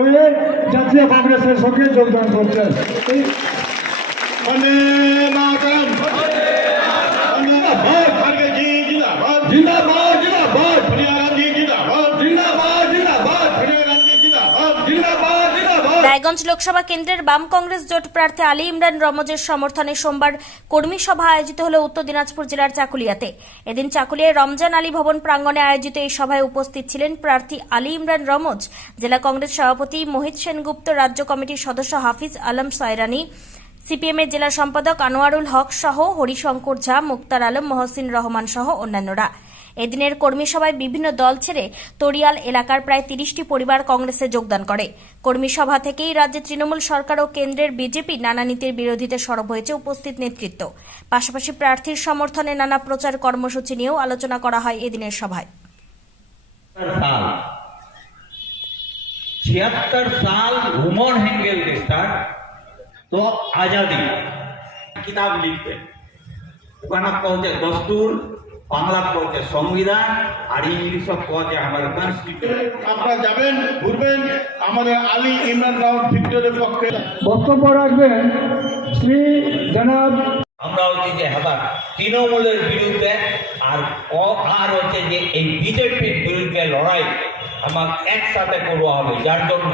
হয়ে জাতীয় কংগ্রেসের সঙ্গে যোগদান করছেন। এই রায়গঞ্জ লোকসভা কেন্দ্রের বাম কংগ্রেস জোট প্রার্থী আলী ইমরান রমজের সমর্থনে সোমবার কর্মী সভা আয়োজিত হল উত্তর দিনাজপুর জেলার চাকুলিয়াতে। এদিন চাকুলিয়ায় রমজান আলী ভবন প্রাঙ্গণে আয়োজিত এই সভায় উপস্থিত ছিলেন প্রার্থী আলী ইমরান রমজ, জেলা কংগ্রেস সভাপতি মোহিত সেনগুপ্ত, রাজ্য কমিটির সদস্য হাফিজ আলম সায়রানি সিপিএমের জেলা সম্পাদক আনোয়ারুল হক সহ হরিশঙ্কর ঝা, মুক্তার আলম, মহসিন রহমান সহ অন্যান্যরা। এদিনের কর্মী সভায় বিভিন্ন দল ছেড়ে তরিয়াল এলাকার প্রায় তিরিশটি পরিবার কংগ্রেসে যোগদান করে কর্মী সভা থেকেই রাজ্যে তৃণমূল সরকার ও কেন্দ্রের বিজেপি নানা নীতির বিরোধিতা সরব হয়েছে উপস্থিত নেতৃত্ব পাশাপাশি প্রার্থীর সমর্থনে নানা প্রচার কর্মসূচি নিয়েও আলোচনা করা হয় এদিনের সভায় साल छिहत्तर साल ह्यूमन हेंगेल के स्टार्ट तो आजादी किताब लिखते ওখানে কহছে দস্তুর বাংলা কহছে সংবিধান আর ইংলিশে কহছে আমাদের কনস্টিটিউশন আপনারা যাবেন ঘুরবেন আমাদের আলী ইমরান রাউন্ড ভিক্টরের পক্ষে। বক্তব্য রাখবেন শ্রী জনাব আমরা হচ্ছে যে হবার তৃণমূলের বিরুদ্ধে আর ক- আর হচ্ছে যে এই বিজেপির বিরুদ্ধে লড়াই আমার একসাথে করব হবে যার জন্য